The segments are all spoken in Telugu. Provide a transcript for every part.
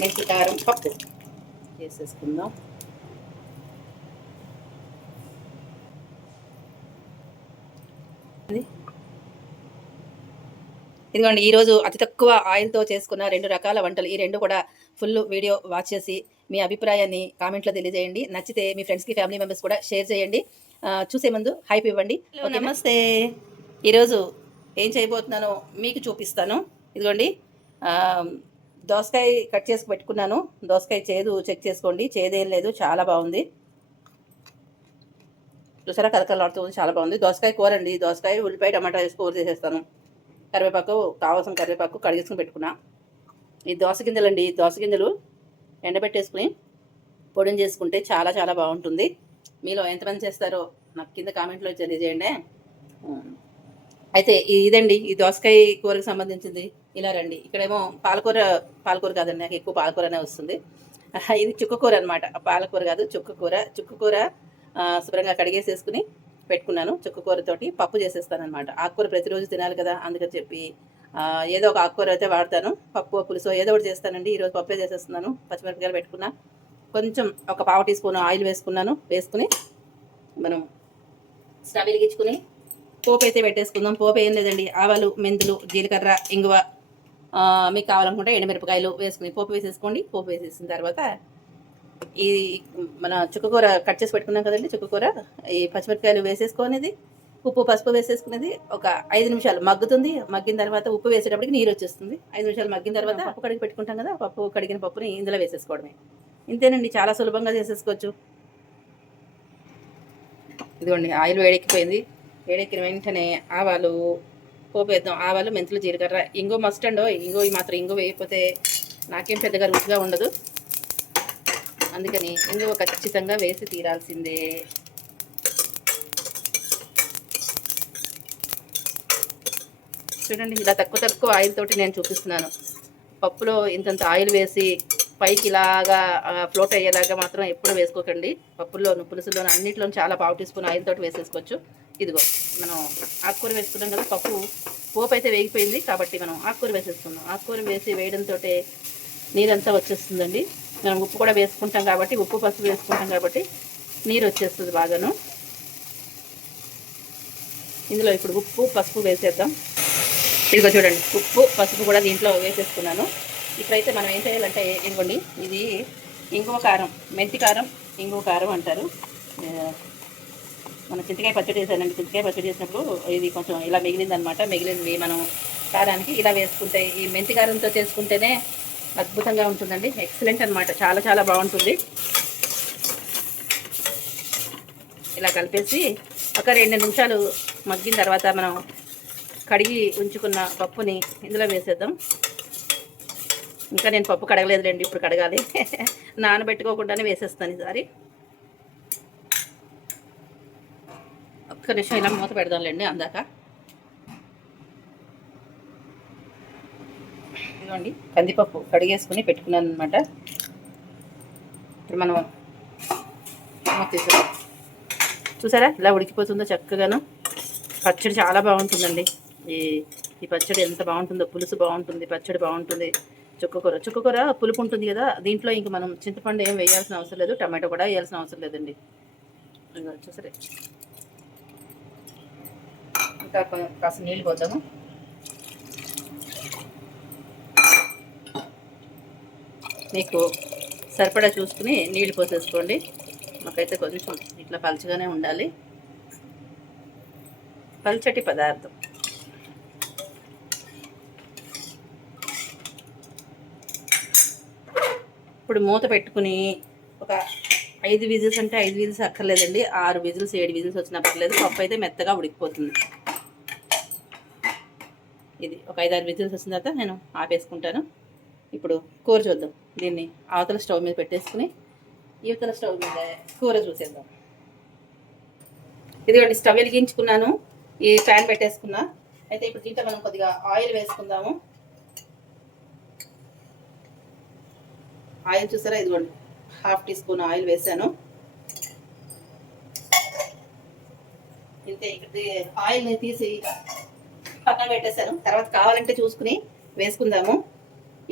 మెంతి కారం పప్పు చేసేసుకుందాం. ఇదిగోండి, ఈరోజు అతి తక్కువ ఆయిల్తో చేసుకున్న 2 రకాల వంటలు. ఈ 2 కూడా ఫుల్ వీడియో వాచ్ చేసి మీ అభిప్రాయాన్ని కామెంట్లో తెలియజేయండి. నచ్చితే మీ ఫ్రెండ్స్కి, ఫ్యామిలీ మెంబర్స్ కూడా షేర్ చేయండి. చూసే ముందు హైప్ ఇవ్వండి. నమస్తే. ఈరోజు ఏం చేయబోతున్నానో మీకు చూపిస్తాను. ఇదిగోండి, దోసకాయ కట్ చేసి పెట్టుకున్నాను. దోసకాయ చేదు చెక్ చేసుకోండి, చేదేం లేదు, చాలా బాగుంది. చూసారా, కలకలాడుతుంది, చాలా బాగుంది. దోసకాయ కూర అండి. దోసకాయ, ఉల్లిపాయ, టమాటా వేసి కూర చేసేస్తాను. కరివేపాకు, కావాల్సిన కరివేపాకు కడిగేసుకుని పెట్టుకున్నా. ఈ దోస గింజలండి, దోస గింజలు ఎండబెట్టేసుకుని పొడిని చేసుకుంటే చాలా చాలా బాగుంటుంది. మీలో ఎంతమంది చేస్తారో నాకు కింద కామెంట్లో తెలియజేయండి. అయితే ఇదండి ఈ దోసకాయ కూరకు సంబంధించింది. ఇలా రండి. ఇక్కడేమో పాలకూర కాదండి, నాకు ఎక్కువ పాలకూరనే వస్తుంది. ఇది చుక్కకూర అనమాట, పాలకూర కాదు, చుక్కకూర శుభ్రంగా కడిగేసేసుకుని పెట్టుకున్నాను. చుక్కకూరతోటి పప్పు చేసేస్తానమాట. ఆకుకూర ప్రతిరోజు తినాలి కదా, అందుకని చెప్పి ఏదో ఒక ఆకుకూర అయితే వాడతాను. పప్పు, పులుసు ఏదో ఒకటి చేస్తానండి. ఈరోజు పప్పే చేసేస్తున్నాను. పచ్చిమిరపకాయలు పెట్టుకున్నా, కొంచెం ఒక 1/2 టీ స్పూన్ ఆయిల్ వేసుకున్నాను. వేసుకుని మనం స్టవ్ వెలిగించుకుని పోపు అయితే పెట్టేసుకుందాం. పోపు ఏం లేదండి, ఆవాలు, మెంతులు, జీలకర్ర, ఇంగువ, మీకు కావాలనుకుంటే ఎండుమిరపకాయలు వేసుకుని పోపు వేసేసుకోండి. పోపు వేసేసిన తర్వాత ఈ మన చుక్కకూర కట్ చేసి పెట్టుకున్నాం కదండి, చుక్కకూర, ఈ పచ్చిమిరపకాయలు వేసేసుకునేది, ఉప్పు, పసుపు వేసేసుకునేది ఒక 5 నిమిషాలు మగ్గుతుంది. మగ్గిన తర్వాత ఉప్పు వేసేటప్పటికి నీరు వచ్చేస్తుంది. 5 నిమిషాలు మగ్గిన తర్వాత పప్పు కడిగి పెట్టుకుంటాం కదా, కడిగిన పప్పుని ఇందులో వేసేసుకోవడమే. ఇంతేనండి, చాలా సులభంగా చేసేసుకోవచ్చు. ఇదిగోండి, ఆయిల్ వేడెక్కిపోయింది. వేడెక్కిన వెంటనే ఆవాలు పోపు వేద్దాం. ఆవాలు, మెంతులు, జీలకర్ర, ఇంగో మస్ట్ అండో. ఈ మాత్రం ఇంగో వేయకపోతే నాకేం పెద్దగా రుచిగా ఉండదు. అందుకని ఇంగువ ఖచ్చితంగా వేసి తీరాల్సిందే. చూడండి, ఇలా తక్కువ ఆయిల్ తోటి నేను చూపిస్తున్నాను. పప్పులో ఇంతంత ఆయిల్ వేసి పైకి ఇలాగా ఫ్లోట్ అయ్యేలాగా మాత్రం ఎప్పుడు వేసుకోకండి. పప్పుల్లోను, పులుసులోను, అన్నింటిలోనూ చాలా 1/2 టీ స్పూన్ ఆయిల్ తోటి వేసేసుకోవచ్చు. ఇదిగో, మనం ఆకుకూర వేసుకున్నాం కదా, పోపు అయితే వేగిపోయింది కాబట్టి మనం ఆకుకూర వేసేసుకున్నాం. ఆకుకూర వేసి వేయడంతో నీరంతా వచ్చేస్తుందండి. మనం ఉప్పు కూడా వేసుకుంటాం కాబట్టి, ఉప్పు, పసుపు వేసుకుంటాం కాబట్టి నీరు వచ్చేస్తుంది బాగాను. ఇందులో ఇప్పుడు ఉప్పు, పసుపు వేసేద్దాం. ఇదిగో చూడండి, ఉప్పు, పసుపు కూడా దీంట్లో వేసేసుకున్నాను. ఇప్పుడైతే మనం ఏం చేయాలంటే, ఇదిగోండి, ఇది ఇంగువ కారం, మెంతి కారం, ఇంగువ కారం అంటారు. మనం చింతకాయ పచ్చడి చేశానండి. చింతకాయ పచ్చడి చేసినప్పుడు ఇది కొంచెం ఇలా మిగిలిందనమాట. మిగిలింది మనం కారానికి ఇలా వేసుకుంటే, ఈ మెంతి కారంతో చేసుకుంటేనే అద్భుతంగా ఉంటుందండి. ఎక్సలెంట్ అనమాట, చాలా చాలా బాగుంటుంది. ఇలా కలిపేసి ఒక 2 నిమిషాలు మగ్గిన తర్వాత మనం కడిగి ఉంచుకున్న పప్పుని ఇందులో వేసేద్దాం. ఇంకా నేను పప్పు కడగలేదులేండి, ఇప్పుడు కడగాలి. నానబెట్టుకోకుండానే వేసేస్తాను ఈసారి. ఒక్క నిమిషం ఇలా మూత పెడదాంలేండి అందాక. ఇదిగోండి, కందిపప్పు కడిగేసుకుని పెట్టుకున్నాను అనమాట. ఇప్పుడు మనం మూత తీసేద్దాం. చూసారా ఇలా ఉడికిపోతుందో చక్కగాను. పచ్చడి చాలా బాగుంటుందండి. ఈ పచ్చడి ఎంత బాగుంటుందో, పులుసు బాగుంటుంది, పచ్చడి బాగుంటుంది. చుక్కకూర పులుపు ఉంటుంది కదా, దీంట్లో ఇంక మనం చింతపండు ఏం వేయాల్సిన అవసరం లేదు, టమాటో కూడా వేయాల్సిన అవసరం లేదండి. చూసారే, ఇంకా కాస్త నీళ్ళు పోద్దాము. మీకు సరిపడా చూసుకుని నీళ్ళు పోసేసుకోండి. మాకైతే కొంచెం ఇట్లా పలుచగానే ఉండాలి, పల్చటి పదార్థం. ఇప్పుడు మూత పెట్టుకుని ఒక 5 విజిల్స్ అంటే 5 విజిల్స్ అక్కర్లేదండి, 6 విజిల్స్ 7 విజిల్స్ వచ్చినా పర్లేదు. పప్పు అయితే మెత్తగా ఉడికిపోతుంది. ఇది ఒక 5-6 విజిల్స్ వచ్చిన తర్వాత నేను ఆపేసుకుంటాను. ఇప్పుడు కూర చూద్దాం. దీన్ని అవతల స్టవ్ మీద పెట్టేసుకుని ఇవతల స్టవ్ మీద కూర చూసేద్దాం. ఇదిగోండి, స్టవ్ వెలిగించుకున్నాను, ఈ ప్యాన్ పెట్టేసుకున్నా. అయితే ఇప్పుడు దీంట్లో మనం కొద్దిగా ఆయిల్ వేసుకుందాము. ఆయిల్ చూసారా, ఇదిగోండి 1/2 టీ స్పూన్ ఆయిల్ వేసాను. ఇంతే, ఇక్కడ ఆయిల్ని తీసి పక్కన పెట్టేశాను. తర్వాత కావాలంటే చూసుకుని వేసుకుందాము.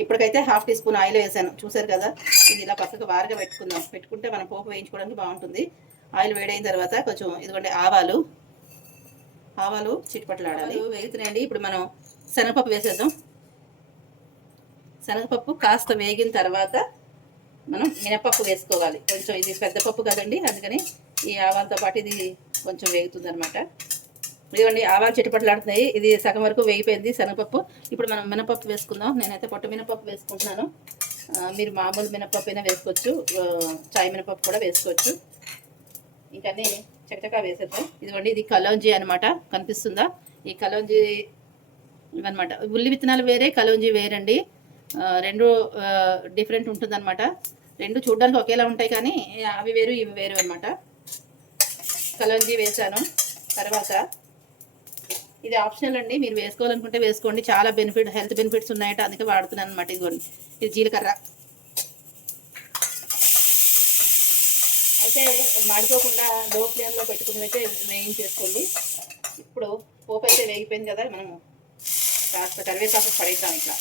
ఇప్పటికైతే హాఫ్ టీ స్పూన్ ఆయిల్ వేసాను, చూసారు కదా. ఇది ఇలా పక్కకు బారుగా పెట్టుకుందాం. పెట్టుకుంటే మనం పోపు వేయించుకోవడానికి బాగుంటుంది. ఆయిల్ వేడైన తర్వాత కొంచెం ఇదిగోండి ఆవాలు చిట్పట్లాడాలి, వేగుతున్నాయండి. ఇప్పుడు మనం శనగపప్పు వేసేద్దాం. శనగపప్పు కాస్త వేగిన తర్వాత మనం మినపప్పు వేసుకోవాలి. కొంచెం ఇది పెద్ద పప్పు కదండి, అందుకని ఈ ఆవాలతో పాటు ఇది కొంచెం వేగుతుంది అనమాట. ఇదిగోండి ఆవాలు చిటపట్లాడుతున్నాయి. ఇది సగం వరకు వేగిపోయింది శనగపప్పు. ఇప్పుడు మనం మినపప్పు వేసుకుందాం. నేనైతే పొట్టు మినపప్పు వేసుకుంటున్నాను. మీరు మామూలు మినపప్పు అయినా వేసుకోవచ్చు, చాయ్ మినపప్పు కూడా వేసుకోవచ్చు. ఇంకన్నీ చకచకా వేసేద్దాం. ఇదిగోండి ఇది కలౌంజీ అనమాట, కనిపిస్తుందా? ఈ కలౌంజీ ఇవన్నమాట. ఉల్లి విత్తనాలు వేరే, కలౌంజీ వేరండి. రెండు డిఫరెంట్ ఉంటుందన్నమాట. రెండు చూడడానికి ఒకేలా ఉంటాయి కానీ అవి వేరు ఇవి వేరు అనమాట. కలౌంజీ వేసాను. తర్వాత ఇది ఆప్షనల్ అండి, మీరు వేసుకోవాలనుకుంటే వేసుకోండి. చాలా హెల్త్ బెనిఫిట్స్ ఉన్నాయట, అందుకే వాడుతున్నాను అనమాట. ఇదిగోండి ఇది జీలకర్ర. అయితే మాడిపోకుండా లో ఫ్లేమ్లో పెట్టుకుని అయితే వేయించేసుకోండి. ఇప్పుడు పోపు అయితే వేగిపోయింది కదా, మనము కాస్త కరివేపాకు పడేద్దాం ఇట్లా.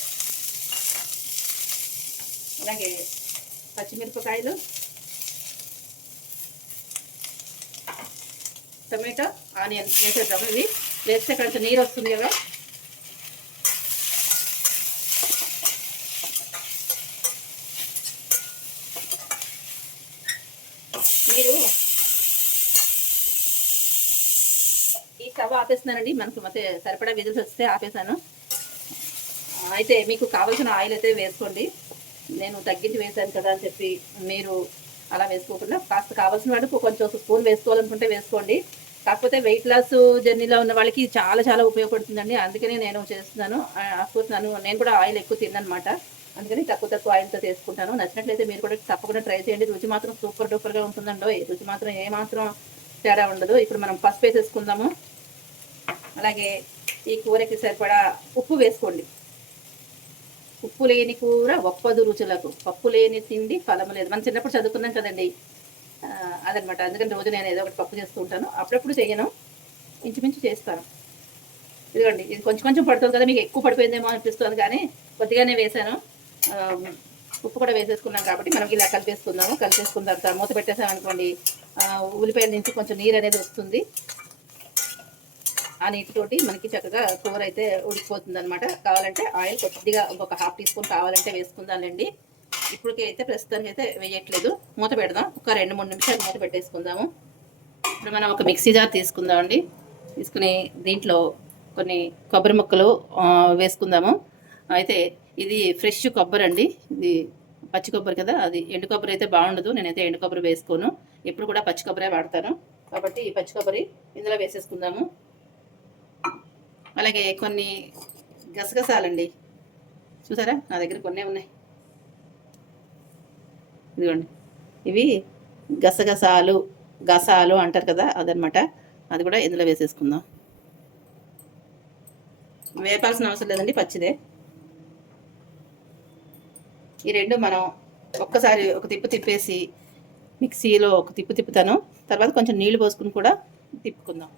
అలాగే పచ్చిమిరపకాయలు, టమాటో, ఆనియన్ వేసేద్దాం. ఇవి వేస్తే కొంచెం నీరు వస్తుంది కదా. మీరు ఈ స్టవ్ ఆపేస్తున్నానండి, మనకు ಮತ್ತೆ సరిపడా విజిల్స్ వస్తే ఆపేసాను. అయితే మీకు కావాల్సిన ఆయిల్ అయితే వేసుకోండి. నేను తగ్గించి వేసాను కదా అని చెప్పి మీరు అలా వేసుకోకుండా కాస్త కావాల్సిన వాడు కొంచెం ఒక స్పూన్ వేసుకోవాలనుకుంటే వేసుకోండి. కాకపోతే వెయిట్ లాస్ జర్నీలో ఉన్న వాళ్ళకి చాలా చాలా ఉపయోగపడుతుందండి, అందుకని నేను చేస్తున్నాను. అఫ్కోర్స్ నేను కూడా ఆయిల్ ఎక్కువ తిన్నమాట, అందుకని తక్కువ ఆయిల్తో చేసుకుంటాను. నచ్చినట్లయితే మీరు కూడా తప్పకుండా ట్రై చేయండి. రుచి మాత్రం సూపర్ డూపర్గా ఉంటుందండో, రుచి మాత్రం ఏమాత్రం తేడా ఉండదు. ఇప్పుడు మనం పసుపు వేసేసుకుందాము. అలాగే ఈ కూరకి సరిపడా ఉప్పు వేసుకోండి. ఉప్పు లేని కూర ఒప్పదు రుచులకు, పప్పు లేని తిండి ఫలము లేదు. మనం చిన్నప్పుడు చదువుకున్నాం కదండి, అదనమాట. అందుకని రోజు నేను ఏదో ఒకటి పప్పు చేస్తూ ఉంటాను. అప్పుడప్పుడు చేయను, ఇంచుమించు చేస్తాను. ఇదిగోండి ఇది కొంచెం కొంచెం పడుతుంది కదా, మీకు ఎక్కువ పడిపోయిందేమో అనిపిస్తుంది కానీ కొద్దిగానే వేసాను. ఉప్పు కూడా వేసేసుకున్నాం కాబట్టి మనం ఇలా కలిపేసుకుందాము. కలిపేసుకున్న తర్వాత మూత పెట్టేసాం అనుకోండి, ఉల్లిపాయల నుంచి కొంచెం నీరు అనేది వస్తుంది. ఆ నీటితోటి మనకి చక్కగా కూర అయితే ఉడికిపోతుంది అనమాట. కావాలంటే ఆయిల్ కొద్దిగా ఇంకొక హాఫ్ టీ స్పూన్ కావాలంటే వేసుకుందామండి. ఇప్పటికి అయితే ప్రస్తుతానికి అయితే వేయట్లేదు. మూత పెడదాం, ఒక 2-3 నిమిషాలు మూత పెట్టేసుకుందాము. ఇప్పుడు మనం ఒక మిక్సీ జార్ తీసుకుందామండి. తీసుకుని దీంట్లో కొన్ని కొబ్బరి ముక్కలు వేసుకుందాము. అయితే ఇది ఫ్రెష్ కొబ్బరి అండి, ఇది పచ్చి కొబ్బరి కదా, అది ఎండు కొబ్బరి అయితే బాగుండదు. నేనైతే ఎండు కొబ్బరి వేసుకోను, ఎప్పుడు కూడా పచ్చి కొబ్బరే వాడతాను. కాబట్టి ఈ పచ్చి కొబ్బరి ఇందులో వేసేసుకుందాము. అలాగే కొన్ని గసగసాలండి, చూసారా నా దగ్గర కొన్ని ఉన్నాయి. ఇదిగోండి ఇవి గసాలు అంటారు కదా, అదనమాట. అది కూడా ఇందులో వేసేసుకుందాం. వేపాల్సిన అవసరం లేదండి, పచ్చిదే. ఈ రెండు మనం ఒక్కసారి ఒక తిప్పేసి మిక్సీలో ఒక తిప్పుతాను. తర్వాత కొంచెం నీళ్లు పోసుకుని కూడా తిప్పుకుందాం.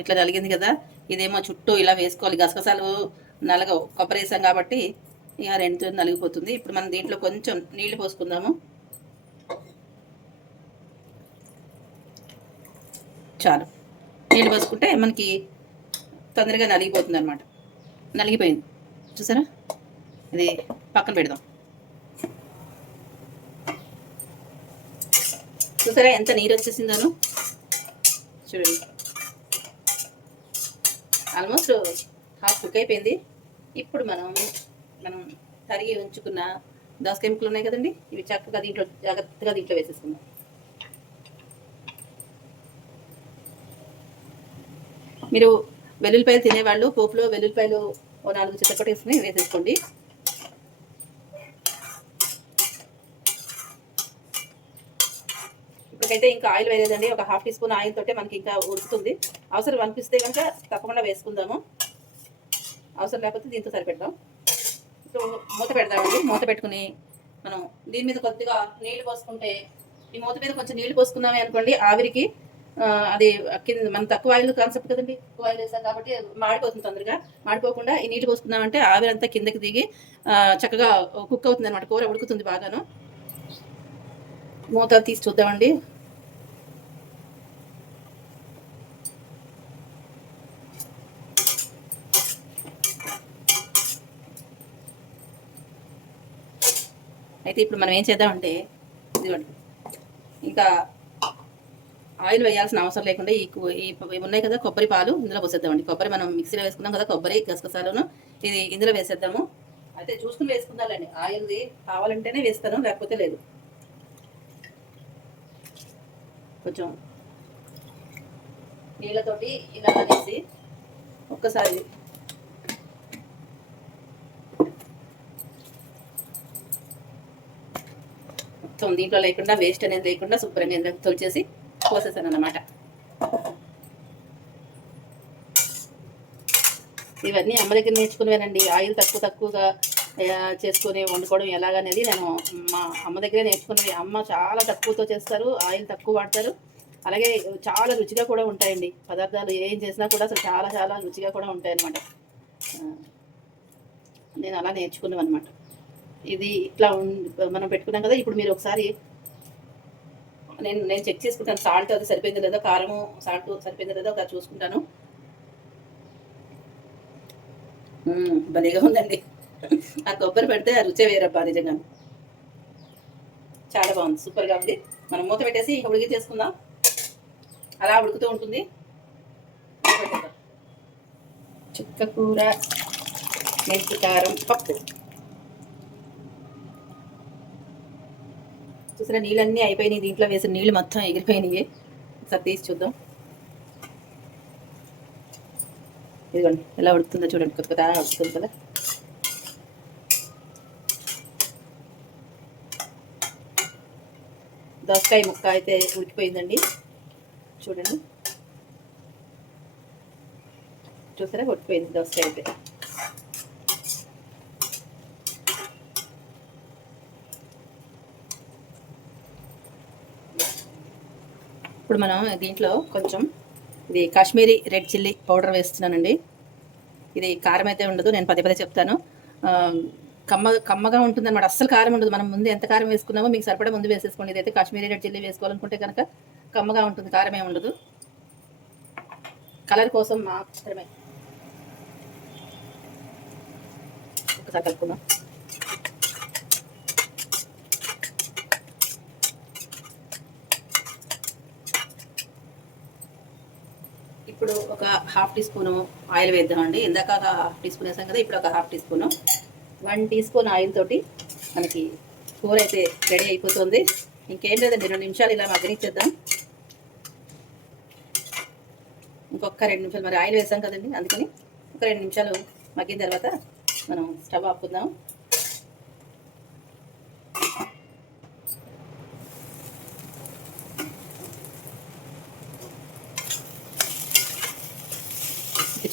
ఇట్లా నలిగింది కదా, ఇదేమో చుట్టూ ఇలా వేసుకోవాలి. గసగసాలు నలగవు, కొబ్బరి వేసాం కాబట్టి ఇక రెండుతో నలిగిపోతుంది. ఇప్పుడు మనం దీంట్లో కొంచెం నీళ్లు పోసుకుందాము. చాలు, నీళ్ళు పోసుకుంటే మనకి తొందరగా నలిగిపోతుంది అనమాట. నలిగిపోయింది చూసారా, ఇది పక్కన పెడదాం. చూసారా ఎంత నీరు వచ్చేసిందను, చూడండి. ఆల్మోస్ట్ హాఫ్ కుక్ అయిపోయింది. ఇప్పుడు మనం తరిగి ఉంచుకున్న దోసకాయ ముక్కలు ఉన్నాయి కదండి, ఇవి చక్కగా జాగ్రత్తగా దీంట్లో వేసేసుకుందాం. మీరు వెల్లుల్లిపాయలు తినేవాళ్ళు పోపులో వెల్లుల్లిపాయలు 4 చితకొట్టేసుకుని వేసేసుకోండి. ఇప్పటికైతే ఇంకా ఆయిల్ వేయలేదండి, ఒక హాఫ్ టీ స్పూన్ ఆయిల్ తోటే మనకి ఇంకా ఉడుకుతుంది. అవసరం అనిపిస్తే కనుక తప్పకుండా వేసుకుందాము, అవసరం లేకపోతే దీంతో సరిపెడదాం. సో మూత పెడదామండి. మూత పెట్టుకుని మనం దీని మీద కొద్దిగా నీళ్లు పోసుకుంటే, ఈ మూత మీద కొంచెం నీళ్లు పోసుకున్నామే అనుకోండి, ఆవిరికి అది కింద మనం తక్కువ ఆయిల్ కాన్సెప్ట్ కదండి, తక్కువ ఆయిల్ వేసాం కాబట్టి మాడిపోతుంది తొందరగా. మాడిపోకుండా ఈ నీళ్ళు పోసుకున్నామంటే ఆవిరంతా కిందకి దిగి చక్కగా కుక్ అవుతుంది అనమాట, కూర ఉడుకుతుంది బాగాను. మూత తీసి చూద్దామండి. అయితే ఇప్పుడు మనం ఏం చేద్దామంటే, ఇదిగోండి, ఇంకా ఆయిల్ వేయాల్సిన అవసరం లేకుండా ఇవి ఉన్నాయి కదా కొబ్బరి పాలు ఇందులో పోసేద్దామండి. కొబ్బరి మనం మిక్సీలో వేసుకున్నాం కదా, కొబ్బరి గసగసాలను ఇది ఇందులో వేసేద్దాము. అయితే చూసుకుని వేసుకుందాలండి, ఆయిల్ది కావాలంటేనే వేస్తాను, లేకపోతే లేదు. కొంచెం నీళ్ళతోటి ఇలా అనేసి ఒక్కసారి మొత్తం దీంట్లో లేకుండా, వేస్ట్ అనేది లేకుండా శుభ్రంగా ఇందులో తొలిచేసి పోసేసాను అన్నమాట. ఇవన్నీ అమ్మ దగ్గర నేర్చుకునేవానండి. ఆయిల్ తక్కువగా చేసుకొని వండుకోవడం ఎలాగనేది నేను మా అమ్మ దగ్గరే నేర్చుకున్నది. అమ్మ చాలా తక్కువతో చేస్తారు, ఆయిల్ తక్కువ వాడతారు, అలాగే చాలా రుచిగా కూడా ఉంటాయండి పదార్థాలు. ఏం చేసినా కూడా అసలు చాలా చాలా రుచిగా కూడా ఉంటాయి అన్నమాట. నేను అలా నేర్చుకున్నాం అనమాట. ఇది ఇట్లా మనం పెట్టుకున్నాం కదా. ఇప్పుడు మీరు ఒకసారి నేను చెక్ చేసుకుంటాను, సాల్ట్ అది సరిపోయిందో లేదో, కారము సాల్ట్ సరిపోయిందో లేదో ఒకసారి చూసుకుంటాను. భలేగా ఉందండి. ఆ కొబ్బరి పెడితే ఆ రుచే వేరబ్బా, నిజంగా చాలా బాగుంది, సూపర్గా ఉంది. మనం మూత పెట్టేసి ఉడికి చేసుకుందాం, అలా ఉడుకుతూ ఉంటుంది. చుక్క కూర, మెంతి కారం, పప్పు. చూసిన నీళ్ళన్నీ అయిపోయినాయి, దీంట్లో వేసిన నీళ్ళు మొత్తం ఎగిరిపోయినాయి. ఒకసారి తీసి చూద్దాం. ఇదిగోండి ఎలా ఉడుకుతుందో చూడండి, కొత్త ఉడుకుతుంది కదా. దోసకాయ ముక్క అయితే ఉడికిపోయిందండి, చూడండి. చూసారా, ఉడికిపోయింది దోసకాయ అయితే. ఇప్పుడు మనం దీంట్లో కొంచెం ఇది కాశ్మీరీ రెడ్ చిల్లీ పౌడర్ వేస్తున్నానండి. ఇది కారం అయితే ఉండదు, నేను పదే చెప్తాను. కమ్మగా ఉంటుంది అనమాట, అస్సలు కారం ఉండదు. మనం ముందు ఎంత కారం వేసుకున్నామో మీకు సరిపడా ముందు వేసేసుకోండి. ఇదైతే కాశ్మీరీ రెడ్ చిల్లీ వేసుకోవాలనుకుంటే కనుక కమ్మగా ఉంటుంది, కారం ఏమి ఉండదు. కలర్ కోసం మాత్రమే. ఒకసారి కలుపుకుందాం. ఇప్పుడు ఒక ½ టీ స్పూను ఆయిల్ వేద్దామండి. ఇందాక ఒక ½ టీ స్పూన్ వేసాం కదా, ఇప్పుడు ఒక ½ teaspoon, 1 teaspoon oil తోటి మనకి కూర అయితే రెడీ అయిపోతుంది. ఇంకేం లేదండి, 2 నిమిషాలు ఇలా మగ్గనిచ్చేద్దాం. ఇంకొక 2 నిమిషాలు, మరి ఆయిల్ వేసాం కదండి, అందుకని ఒక 2 నిమిషాలు మగ్గిన తర్వాత మనం స్టవ్ ఆపుకుందాం.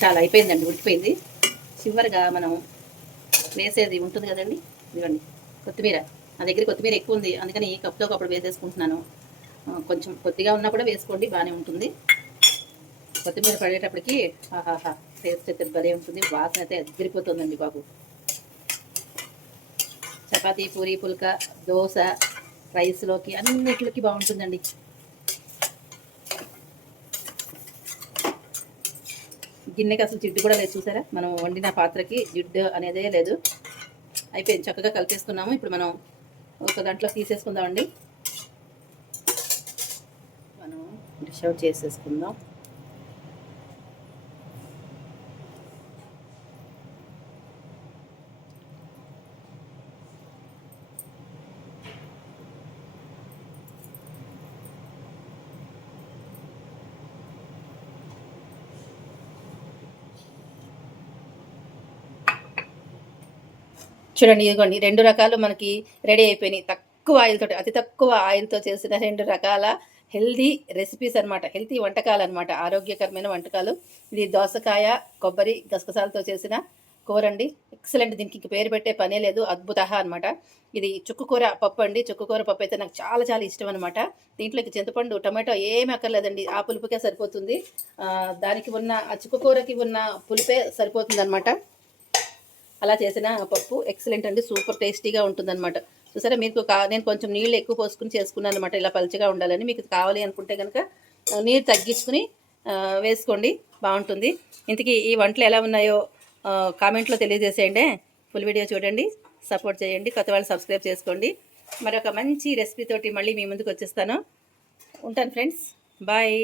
చాలా అయిపోయిందండి, ఉడికిపోయింది. చివరిగా మనం వేసేది ఉంటుంది కదండి, ఇదిగోండి కొత్తిమీర. నా దగ్గర కొత్తిమీర ఎక్కువ ఉంది, అందుకని ఈ కప్తో ఒకప్పుడు వేసేసుకుంటున్నాను. కొంచెం కొద్దిగా ఉన్నా కూడా వేసుకోండి, బాగానే ఉంటుంది. కొత్తిమీర పడేటప్పటికి ఆహాహా టేస్ట్ అయితే భలే ఉంటుంది, వాసన అయితే ఎగిరిపోతుందండి బాబు. చపాతీ, పూరి, పుల్కా, దోశ, రైస్లోకి అన్నిటిలోకి బాగుంటుందండి. గిన్నెకి అసలు జిడ్డు కూడా లేదు, చూసారా, మనం వండిన పాత్రకి జిడ్డు అనేదే లేదు. అయిపోయింది, చక్కగా కలిపేసుకున్నాము. ఇప్పుడు మనం ఒక దాంట్లో తీసేసుకుందామండి, మనం డిష్ అవుట్ చేసేసుకుందాం. చూడండి, ఇదిగోండి 2 రకాలు మనకి రెడీ అయిపోయినాయి. తక్కువ ఆయిల్తో, అతి తక్కువ ఆయిల్తో చేసిన 2 రకాల హెల్దీ రెసిపీస్ అనమాట, హెల్తీ వంటకాలు అనమాట, ఆరోగ్యకరమైన వంటకాలు. ఇది దోసకాయ, కొబ్బరి, గసగసాలతో చేసిన కూర అండి. ఎక్సలెంట్, దీనికి ఇంక పేరు పెట్టే పనే లేదు, అద్భుతహ అనమాట. ఇది చుక్కకూర పప్పు అండి. చుక్కకూర పప్పు అయితే నాకు చాలా చాలా ఇష్టం అనమాట. దీంట్లోకి చింతపండు, టమాటో ఏమి అక్కర్లేదండి, ఆ పులుపుకే సరిపోతుంది. దానికి ఉన్న ఆ చుక్కకూరకి ఉన్న పులుపే సరిపోతుందనమాట. అలా చేసిన పప్పు ఎక్సలెంట్ అండి, సూపర్ టేస్టీగా ఉంటుందన్నమాట. చూసారా, మీకు నేను కొంచెం నీళ్ళు ఎక్కువ పోసుకుని చేసుకున్నాను అనమాట, ఇలా పలుచగా ఉండాలని. మీకు కావాలి అనుకుంటే కనుక నీరు తగ్గించుకుని వేసుకోండి, బాగుంటుంది. ఇంతకీ ఈ వంటలు ఎలా ఉన్నాయో కామెంట్లో తెలియజేసేయండి. ఫుల్ వీడియో చూడండి, సపోర్ట్ చేయండి, కొత్త వాళ్ళు సబ్స్క్రైబ్ చేసుకోండి. మరొక మంచి రెసిపీ తోటి మళ్ళీ మీ ముందుకు వచ్చేస్తాను. ఉంటాను ఫ్రెండ్స్, బాయ్.